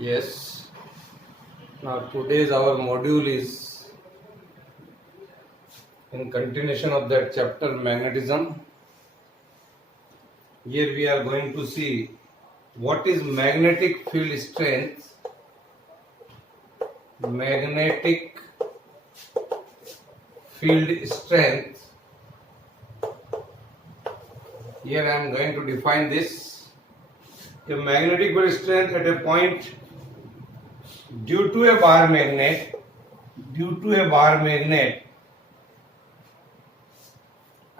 Yes. Now today's our module is in continuation of that chapter magnetism. Here we are going to see what is magnetic field strength. Magnetic field strength. Here I am going to define this. A magnetic field strength at a point due to a bar magnet,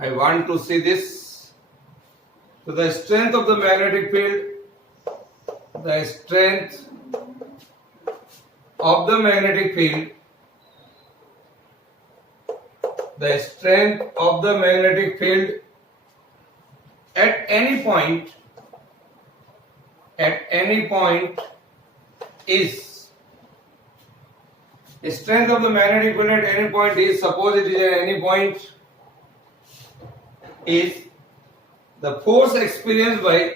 I want to see this. So the strength of the magnetic field, the strength of the magnetic field, the strength of the magnetic field at any point is the strength of the magnetic field at any point is, suppose it is at any point, is the force experienced by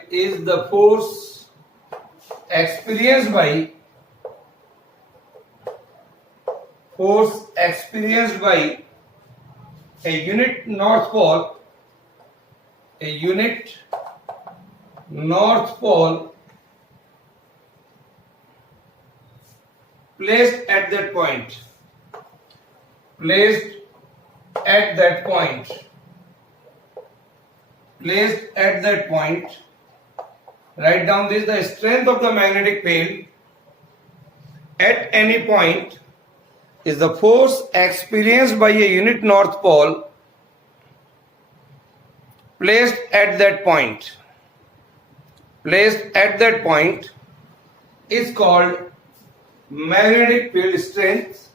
a unit north pole placed at that point. Write down this: the strength of the magnetic field at any point is the force experienced by a unit north pole placed at that point is called magnetic field strength.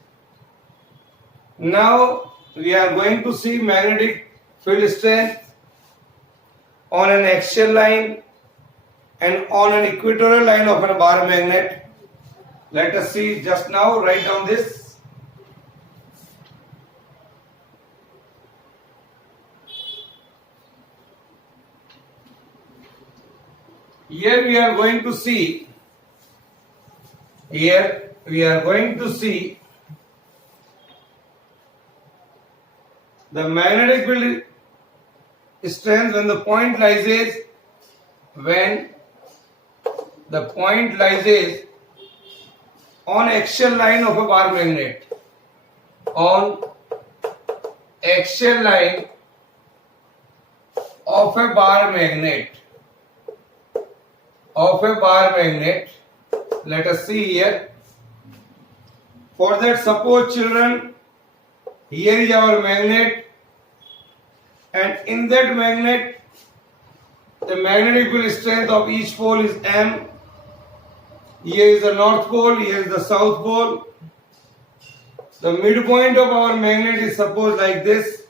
Now we are going to see magnetic field strength on an axial line and on an equatorial line of a bar magnet. Let us see just now. Write down this. Here we are going to see the magnetic field strength when the point lies on axial line of a bar magnet. On axial line of a bar magnet. Let us see here. For that, suppose children, here is our magnet, and in that magnet the magnetic field strength of each pole is M. Here is the north pole, here is the south pole. The midpoint of our magnet is suppose like this.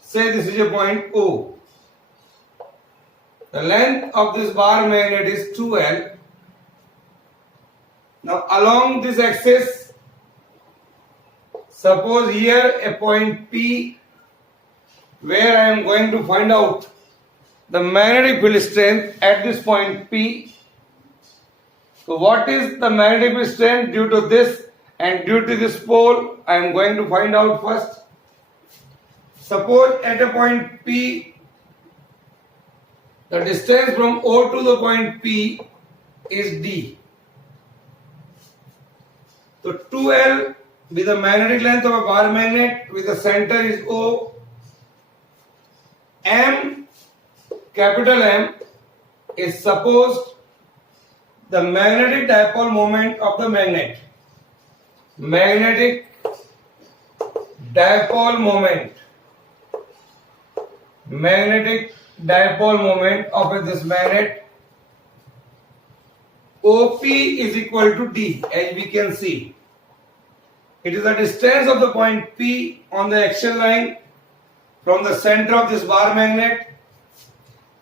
Say this is a point O. The length of this bar magnet is 2L. Now along this axis, suppose here a point P, where I am going to find out the magnetic field strength at this point P. So what is the magnetic field strength due to this and due to this pole? I am going to find out first. Suppose at a point P, the distance from O to the point P is D. So 2L with the magnetic length of a bar magnet with the center is O. M, capital M, is supposed the magnetic dipole moment of the magnet. Magnetic dipole moment of this magnet. OP is equal to D, as we can see. It is the distance of the point P on the axial line from the center of this bar magnet.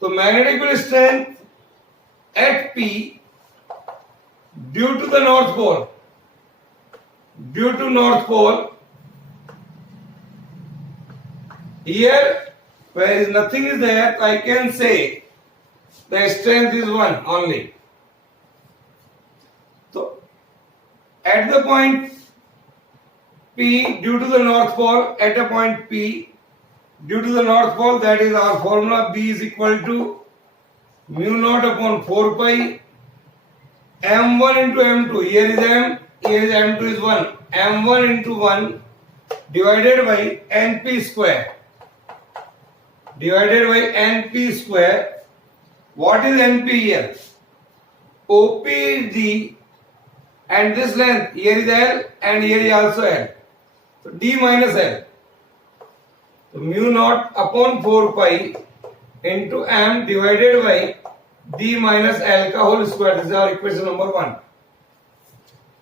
So magnetic field strength at P due to the north pole, here where nothing is there, I can say the strength is 1 only. So At the point P, due to the north pole, at a point P, due to the north pole, that is our formula, B is equal to mu naught upon 4 pi m1 into m2. Here is m, here is m2 is 1. m1 into 1 divided by np square. Divided by np square. What is np here? OP is D and this length, here is L and here is also L. So D minus L. So mu naught upon 4 pi into m divided by D minus L ka whole square. This is our equation number 1.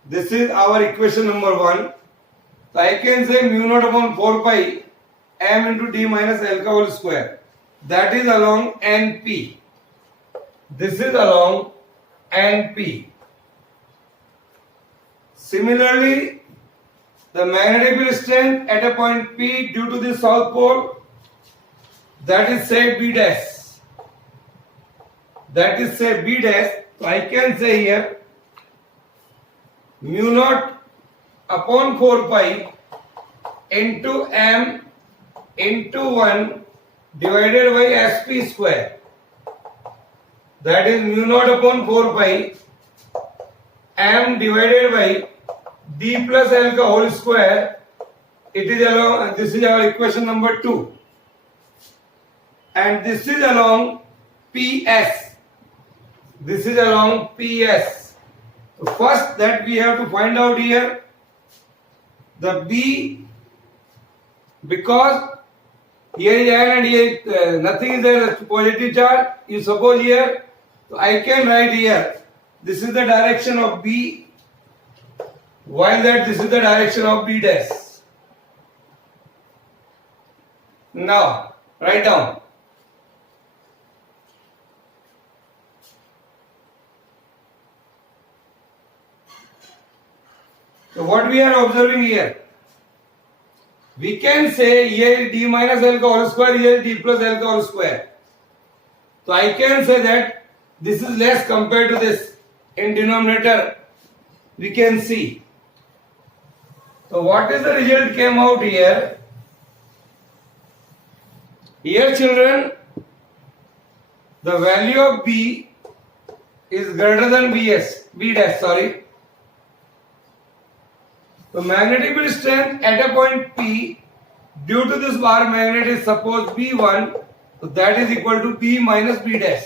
This is our equation number 1. So I can say mu naught upon 4 pi m into D minus L ka whole square. That is along NP. This is along NP. Similarly, the magnetic field strength at a point P due to the south pole, that is say B dash. That is say B dash. So I can say here mu naught upon 4 pi into m into 1 divided by SP square. That is mu naught upon 4 pi m divided by D plus L ka whole square. It is along, this is our equation number 2. And this is along PS. This is along PS. So first that we have to find out here the B, because here is L and here nothing is there, positive charge. You suppose here, so I can write here, this is the direction of B, while that this is the direction of B dash. Now write down. So what we are observing here, we can say here is D minus L ka whole square, here is D plus L ka whole square. So I can say that this is less compared to this. In denominator we can see. So what is the result came out here? Here children, the value of B is greater than B dash, sorry. So magnetic field strength at a point P due to this bar magnet is suppose B1, so that is equal to B minus B dash.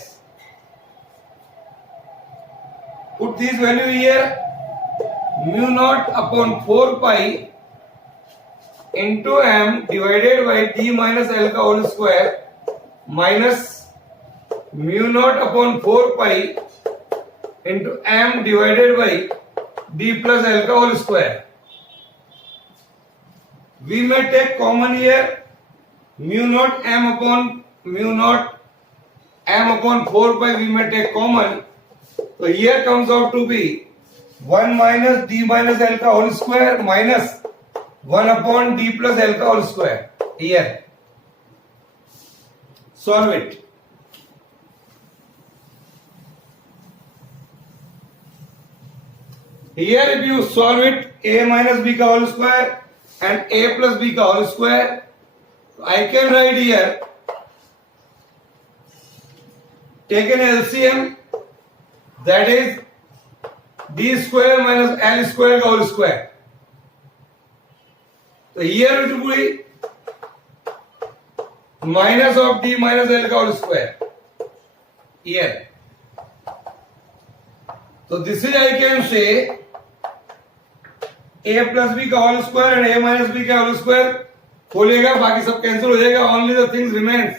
Put this value here, mu naught upon 4 pi into m divided by D minus L ka whole square minus mu naught upon 4 pi into m divided by D plus L ka whole square. We may take common here mu naught m upon 4 pi, we may take common. So here comes out to be 1 minus D minus L ka whole square minus 1 upon D plus L ka whole square. Here. Solve it. Here if you solve it, A minus B ka whole square and A plus B ka whole square, I can write here, take an LCM, that is D square minus L square ka whole square. So here it will be minus of D minus L ka whole square. Here. So this is, I can say, A plus B का whole square and A minus B का whole square खोलेगा, बाकी सब cancel हो जाएगा. Only the things remains.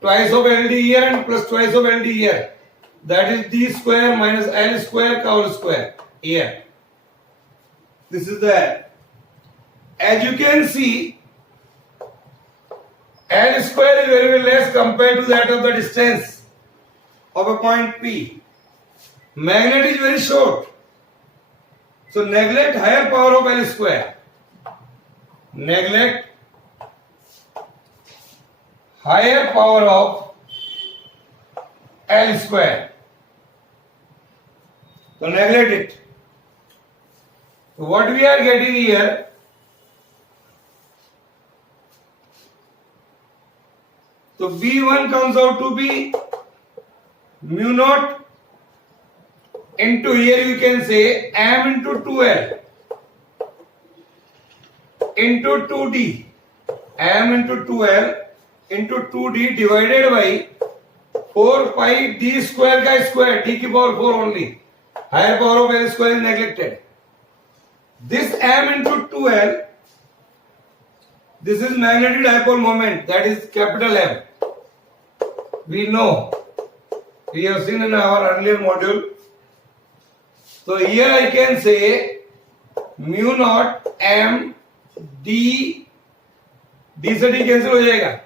Twice of LD here and plus twice of LD here. That is D square minus L square का whole square here. This is the. As you can see, L square is very less compared to that of the distance of a point P. Magnet is very short. So neglect higher power of L square. Neglect higher power of L square. So neglect it. So what we are getting here, so B1 comes out to be mu naught into, here you can say m into 2l into 2d, m into 2l into 2d divided by 4 pi d square का square, d की power 4 only, higher power of l square is neglected. This m into 2l, this is magnetic dipole moment, that is capital M. We know, we have seen in our earlier module. So here I can say mu naught m d, d से d cancel हो जाएगा,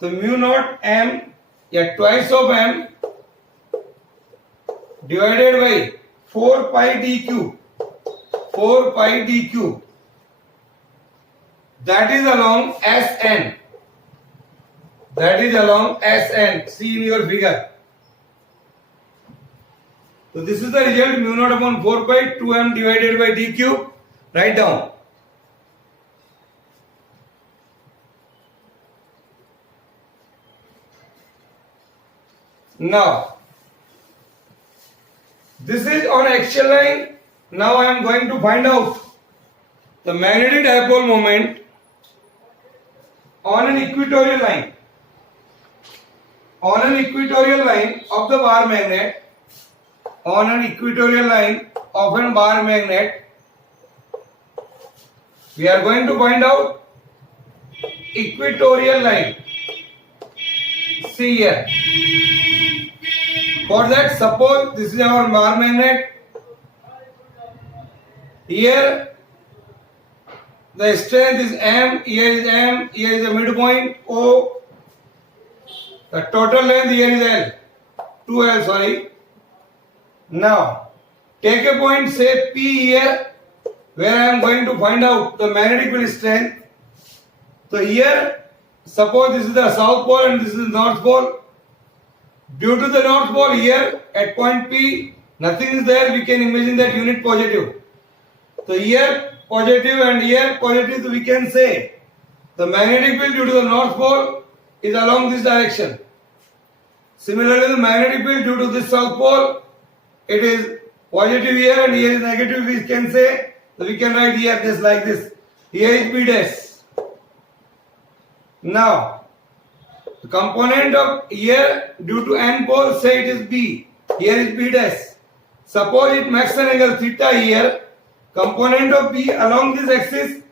तो mu naught m या twice of m divided by 4 pi d cube, 4 pi d cube, that is along Sn, that is along Sn, see in your figure. So this is the result, mu naught upon 4 pi 2m divided by d cube. Write down. Now, this is on axial line. Now I am going to find out the magnetic dipole moment on an equatorial line. On an equatorial line of the bar magnet, on an equatorial line of a bar magnet, we are going to find out equatorial line. See here. For that, suppose this is our bar magnet. Here the strength is M, here is M, here is the midpoint O. The total length here is L, 2L, sorry. Now, take a point, say P here, where I am going to find out the magnetic field strength. So here, suppose this is the south pole and this is north pole. Due to the north pole here, at point P, nothing is there, we can imagine that unit positive. So here, positive and here, positive, so we can say the magnetic field due to the north pole is along this direction. Similarly, the magnetic field due to this south pole, it is positive here and here is negative, we can say. So we can write here this like this. Here is B dash. Now, the component of here due to n pole, say it is B. Here is B dash. Suppose it makes an angle theta here. Component of B along this axis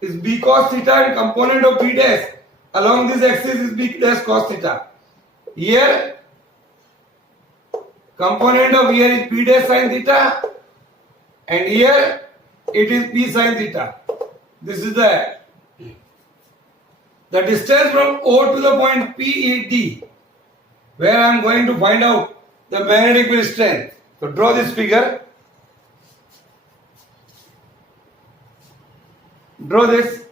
is B cos theta and component of B dash along this axis is B dash cos theta. Here, component of here is B dash sin theta and here it is P sin theta. This is the distance from O to the point P is D, where I am going to find out the magnetic field strength. So draw this figure. Draw this.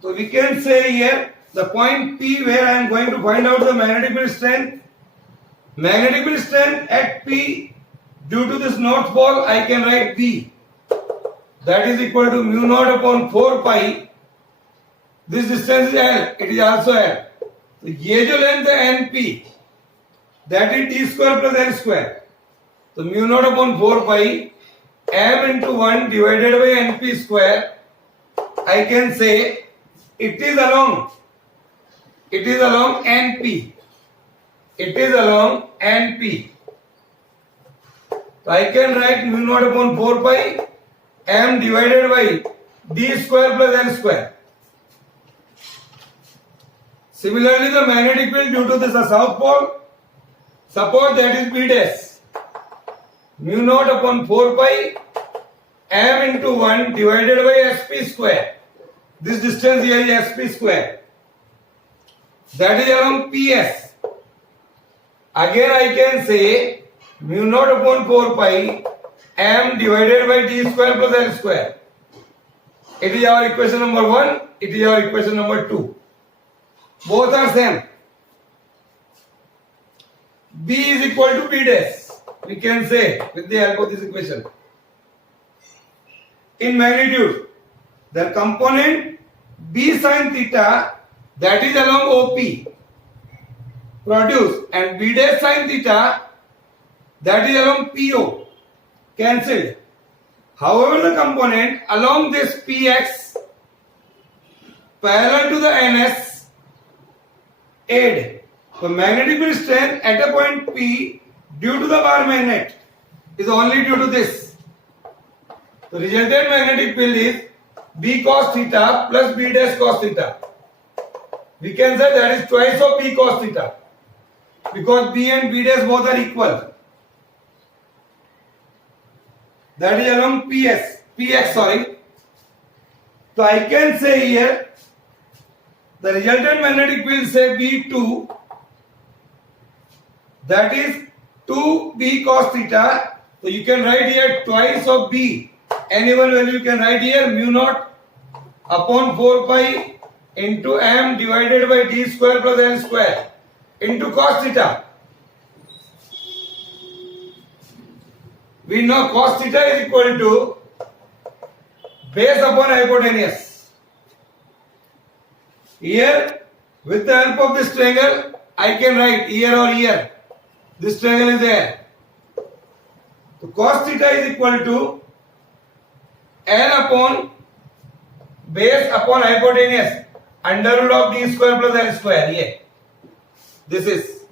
So we can say here the point P where I am going to find out the magnetic field strength. Magnetic field strength at P due to this north pole, I can write B. That is equal to mu naught upon 4 pi. This distance is L. It is also L. So ये जो length है NP, that is D square plus L square. So mu naught upon 4 pi M into 1 divided by NP square. I can say it is along NP. It is along NP. So I can write mu naught upon 4 pi M divided by D square plus L square. Similarly, the magnetic field due to this south pole, suppose that is B dash. Mu naught upon 4 pi M into 1 divided by SP square. This distance here is SP square. That is along PS. Again I can say mu naught upon 4 pi M divided by D square plus L square. It is our equation number 1. It is our equation number 2. Both are same. B is equal to B dash. We can say with the help of this equation. in magnitude. The component B sin theta, that is along OP, produced, and B dash sin theta, that is along PO, cancelled. However, the component along this PX parallel to the NS aid. So magnetic field strength at a point P due to the bar magnet is only due to this. The resultant magnetic field is B cos theta plus B dash cos theta. We can say that is twice of B cos theta because B and B dash both are equal. That is along PX. So I can say here the resultant magnetic field say B2, that is 2B cos theta. So you can write here twice of B. Any one value you can write here mu naught upon 4 pi into m divided by d square plus l square into cos theta. We know cos theta is equal to base upon hypotenuse. Here, with the help of this triangle, I can write here or here. This triangle is there. So cos theta is equal to L upon base upon hypotenuse under root of d square plus l square. Yeah. This is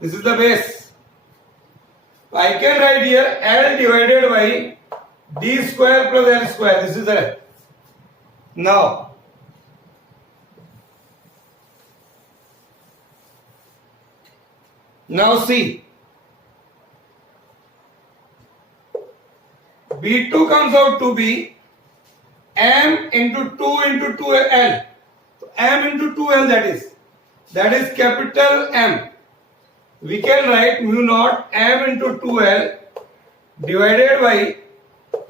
the base. So I can write here L divided by d square plus l square. This is the now see, B2 comes out to be m into 2 into 2l. So m into 2l, that is capital M. We can write mu naught m into 2l divided by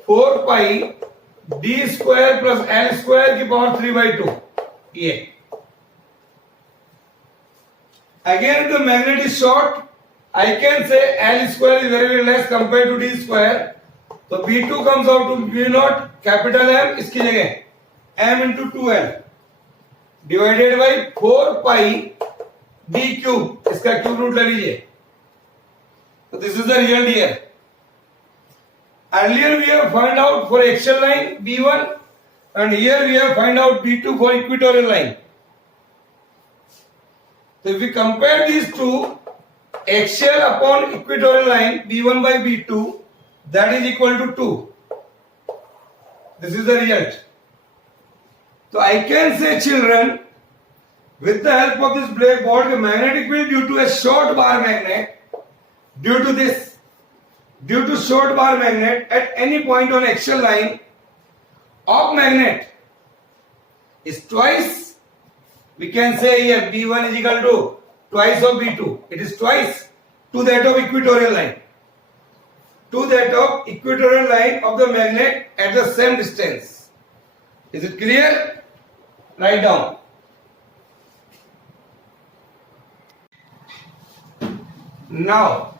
4 pi d square plus l square की power 3 by 2. ये. Again, if the magnet is short, I can say L square is very less compared to D square. So B2 comes out to mu naught capital M, इसकी जगह M into 2L divided by 4 pi D cube, इसका cube root ले लीजिए. So this is the result here. Earlier we have found out for axial line B1 and here we have found out B2 for equatorial line. So if we compare these two, axial upon equatorial line B1 by B2, that is equal to 2. This is the result. So I can say, children, with the help of this blackboard, the magnetic field due to a short bar magnet, due to short bar magnet at any point on axial line of magnet is twice. We can say here B1 is equal to twice of B2. It is twice to that of equatorial line. To that of equatorial line of the magnet at the same distance. Is it clear? Write down. Now,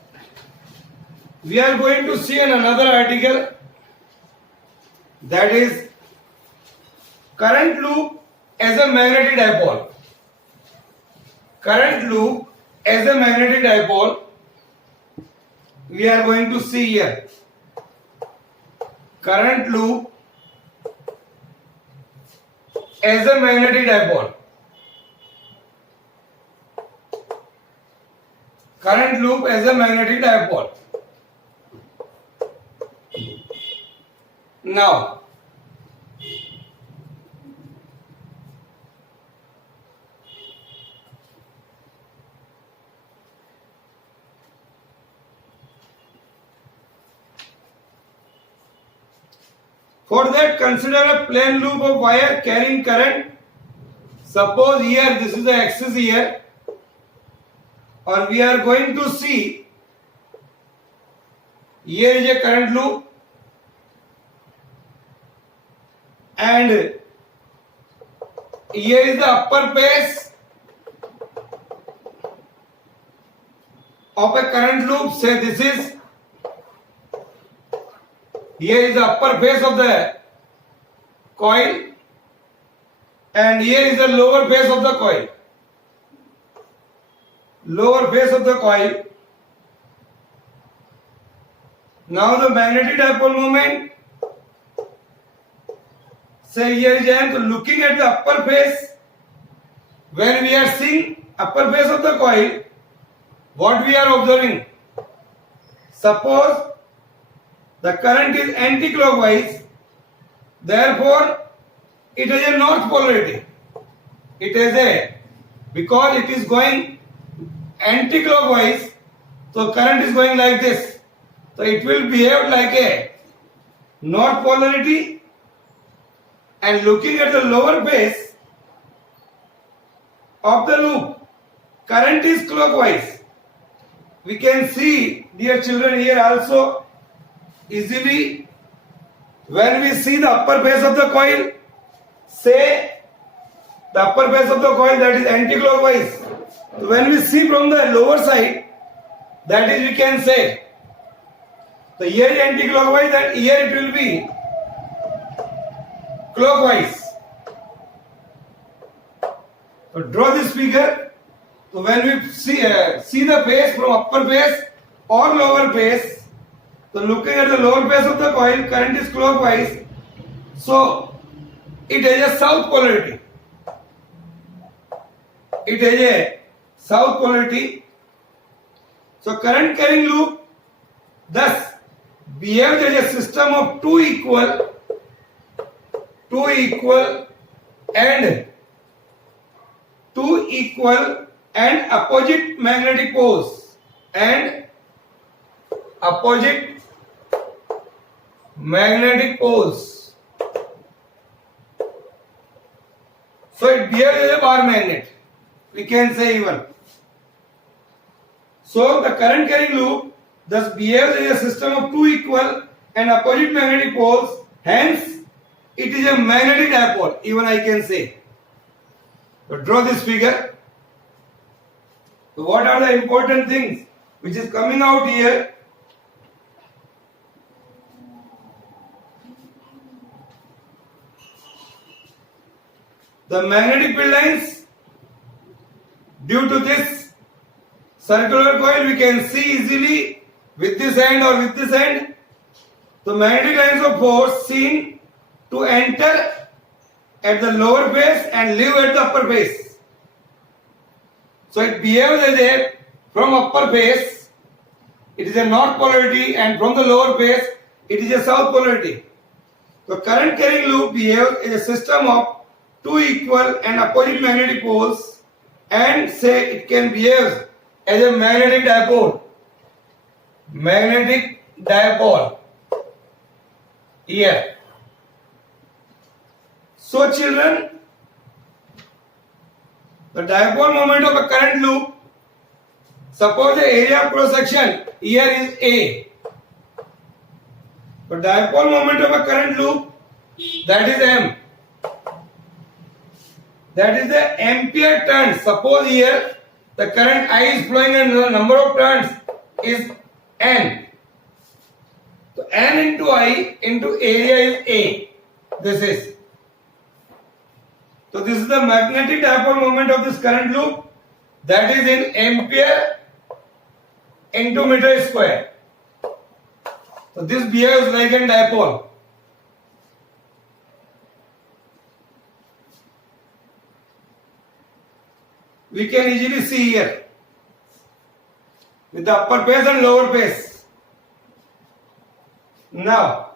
we are going to see in another article, that is current loop as a magnetic dipole. Current loop as a magnetic dipole, we are going to see here. Current loop as a magnetic dipole. Current loop as a magnetic dipole. Now, for that, consider a plain loop of wire carrying current. Suppose here, this is the axis here, or we are going to see here is a current loop, and here is the upper face of a current loop. Say this is, here is the upper face of the coil, and here is the lower face of the coil. Lower face of the coil. Now the magnetic dipole moment. Say here is M. So looking at the upper face, when we are seeing upper face of the coil, what we are observing? Suppose the current is anti-clockwise, therefore it has a north polarity. It has a, because it is going anti-clockwise, so current is going like this. So it will behave like a north polarity, and looking at the lower face of the loop, current is clockwise. We can see, dear children, here also easily when we see the upper face of the coil, say the upper face of the coil that is anti-clockwise. So when we see from the lower side, that is we can say, so here is anti-clockwise and here it will be clockwise. So draw this figure. So when we see the face from upper face or lower face, so looking at the lower face of the coil, current is clockwise. So it has a south polarity. It has a south polarity. So current carrying loop thus behaves as a system of two equal and opposite magnetic poles and opposite magnetic poles. So it behaves as a bar magnet, we can say even. So the current carrying loop thus behaves as a system of two equal and opposite magnetic poles, hence it is a magnetic dipole, even I can say. So draw this figure. So what are the important things which is coming out here? The magnetic field lines, due to this circular coil, we can see easily with this end or with this end. The magnetic lines of force seen to enter at the lower face and leave at the upper face. So it behaves as a, from upper face, it is a north polarity, and from the lower face, it is a south polarity. So current carrying loop behaves as a system of two equal and opposite magnetic poles, and say it can behave as a magnetic dipole. Magnetic dipole. Here. So children, the dipole moment of a current loop, suppose the area of cross section here is A. The dipole moment of a current loop, that is M. That is the ampere turns. Suppose here the current I is flowing and the number of turns is N. So N into I into area is A. This is. So this is the magnetic dipole moment of this current loop, that is in ampere into meter square. So this behaves like a dipole. We can easily see here with the upper face and lower face. Now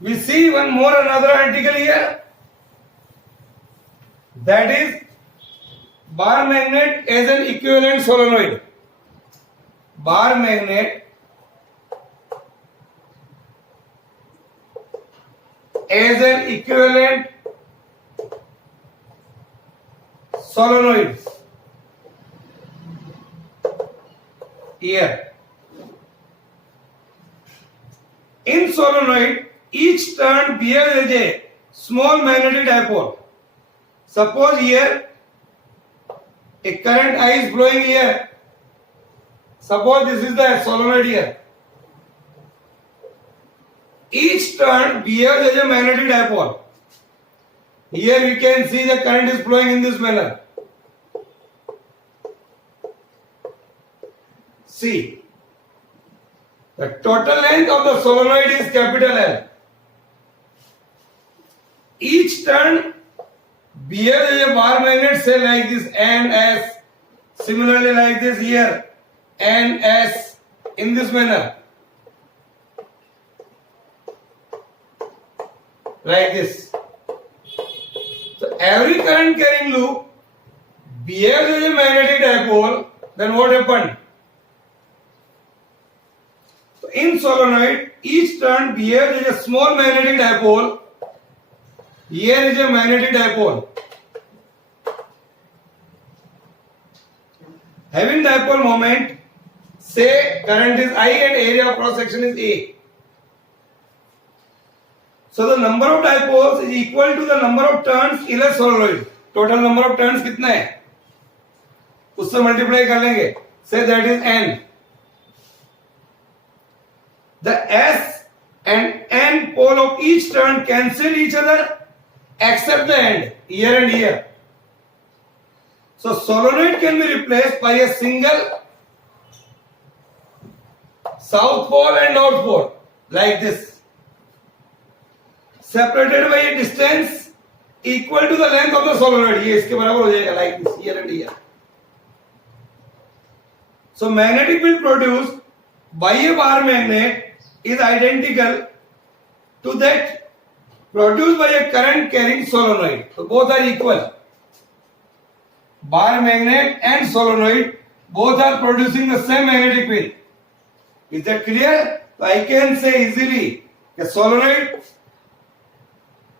we see one more another article here, that is bar magnet as an equivalent solenoid. Bar magnet as an equivalent solenoid. Here in solenoid, each turn behaves as a small magnetic dipole. Suppose here a current I is flowing here. Suppose this is the solenoid here. Each turn behaves as a magnetic dipole. Here we can see the current is flowing in this manner. See, the total length of the solenoid is capital L. Each turn behaves as a bar magnet, say like this N S. Similarly like this here N S in this manner. Like this. So every current carrying loop behaves as a magnetic dipole. Then what happened? So in solenoid, each turn behaves as a small magnetic dipole. Here is a magnetic dipole. Having dipole moment, say current is I and area of cross section is A. So the number of dipoles is equal to the number of turns in a solenoid. Total number of turns कितना है? उससे multiply कर लेंगे. Say that is n. The S and n pole of each turn cancel each other except the end, here and here. So solenoid can be replaced by a single south pole and north pole like this, separated by a distance equal to the length of the solenoid. ये इसके बराबर हो जाएगा like this, here and here. So magnetic field produced by a bar magnet is identical to that produced by a current carrying solenoid. So both are equal. Bar magnet and solenoid both are producing the same magnetic field. Is that clear? So I can say easily a solenoid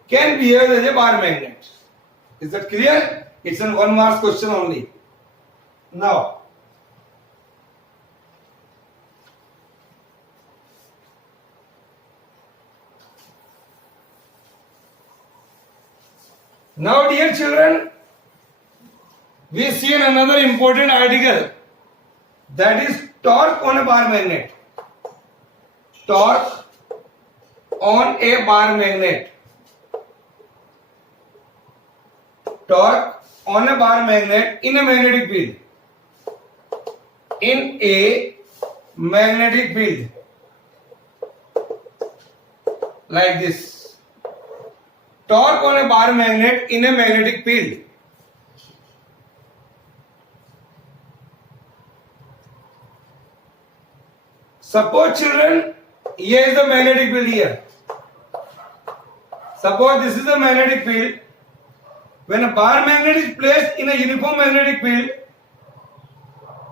can behave as a bar magnet. Is that clear? It's a 1 mark question only. Now dear children, we see another important article, that is torque on a bar magnet. Torque on a bar magnet. Torque on a bar magnet in a magnetic field. In a magnetic field. Like this. Torque on a bar magnet in a magnetic field. Suppose children, here is the magnetic field here. Suppose this is the magnetic field. When a bar magnet is placed in a uniform magnetic field,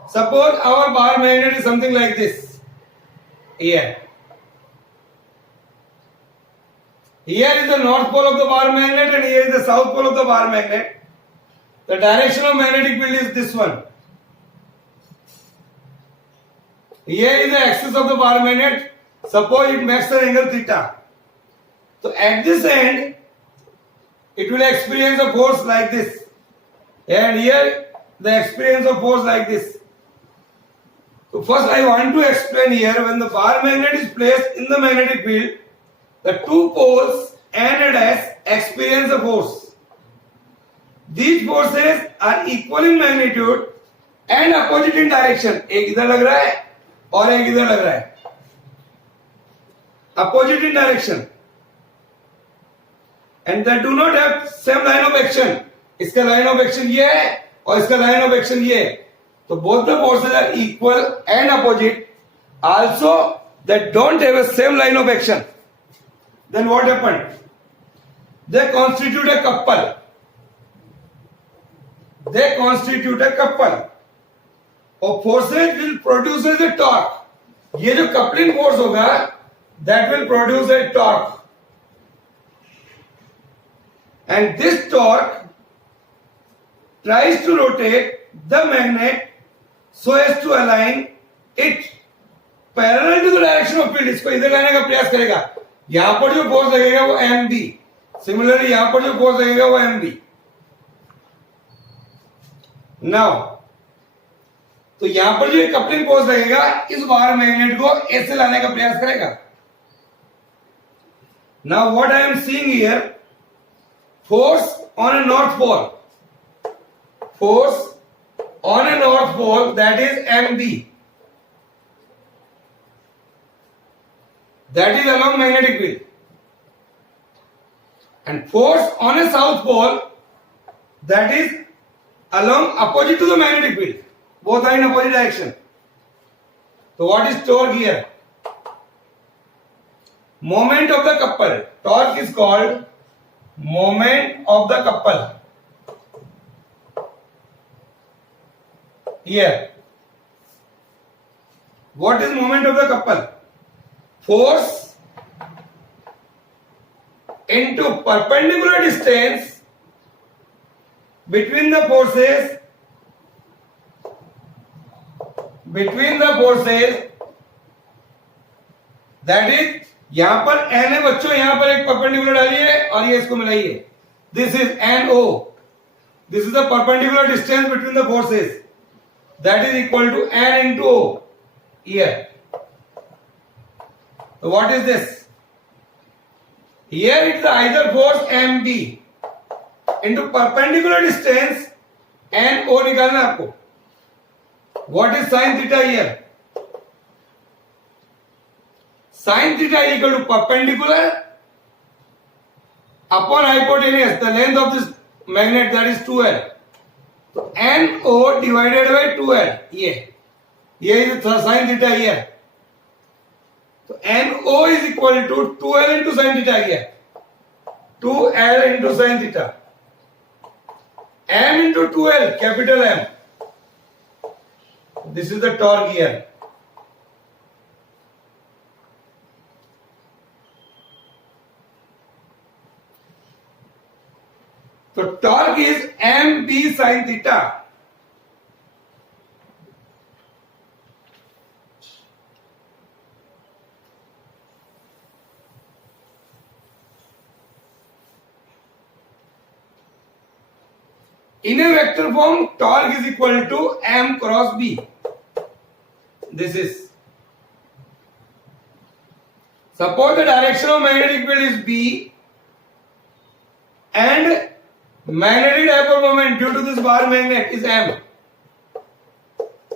suppose our bar magnet is something like this. Here. Here is the north pole of the bar magnet and here is the south pole of the bar magnet. The direction of magnetic field is this one. Here is the axis of the bar magnet. Suppose it makes the angle theta. So at this end, it will experience a force like this. And here, the experience of force like this. So first I want to explain here, when the bar magnet is placed in the magnetic field, the two poles N and S experience a force. These forces are equal in magnitude and opposite in direction. एक इधर लग रहा है और एक इधर लग रहा है. Opposite in direction. And they do not have same line of action. इसका line of action ये है और इसका line of action ये है. So both the forces are equal and opposite. Also, they don't have a same line of action. Then what happened? They constitute a couple. They constitute a couple. और forces will produce a torque. ये जो coupling force होगा, that will produce a torque. And this torque tries to rotate the magnet so as to align it parallel to the direction of field. इसको इधर लाने का प्रयास करेगा. यहां पर जो फोर्स लगेगा वो mb. Similarly यहां पर जो फोर्स लगेगा वो mb. Now, तो यहां पर जो कपलिंग फोर्स लगेगा इस बार मैग्नेट को ऐसे लाने का प्रयास करेगा. Now what I am seeing here, force on a north pole, force on a north pole, that is MB, that is along magnetic field, and force on a south pole, that is along opposite to the magnetic field, both are in opposite direction. So what is torque here? Moment of the couple. Torque is called moment of the couple. Here, what is moment of the couple? Force into perpendicular distance between the forces, that is, यहां पर n है बच्चों, यहां पर एक perpendicular डालिए और ये इसको मिलाइए. This is NO. This is the perpendicular distance between the forces. That is equal to N into O here. So what is this? Here it is either force MB into perpendicular distance NO निकालना है आपको. What is sin theta here? Sin theta is equal to perpendicular upon hypotenuse, the length of this magnet, that is 2L. तो NO divided by 2L, ये sin theta here. तो NO is equal to 2L into sin theta here. 2L into sin theta. M into 2L, capital M. This is the torque here. So torque is MB sin theta. In a vector form, torque is equal to M cross B. This is. Suppose the direction of magnetic field is B and magnetic dipole moment due to this bar magnet is M.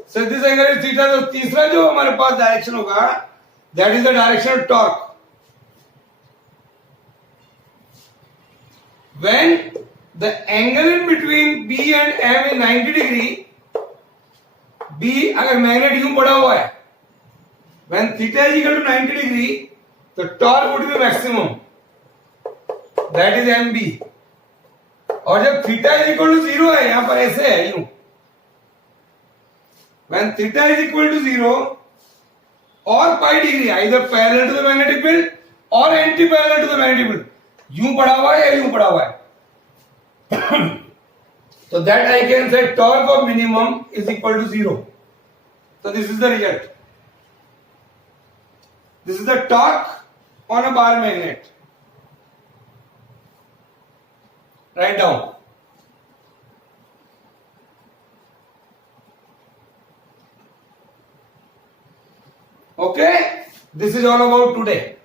So this angle is theta. तो तीसरा जो हमारे पास direction होगा, that is the direction of torque. When the angle in between B and M is 90 degree, B अगर magnet यूं बढ़ा हुआ है, when theta is equal to 90 degree, the torque would be maximum. That is MB. और जब theta is equal to 0 है, यहां पर ऐसे है यूं, when theta is equal to 0 और pi degree, either parallel to the magnetic field or anti parallel to the magnetic field, यूं पड़ा हुआ है या यूं पड़ा हुआ है, so that I can say torque of minimum is equal to 0. So this is the result. This is the torque on a bar magnet. Write down. Okay, this is all about today.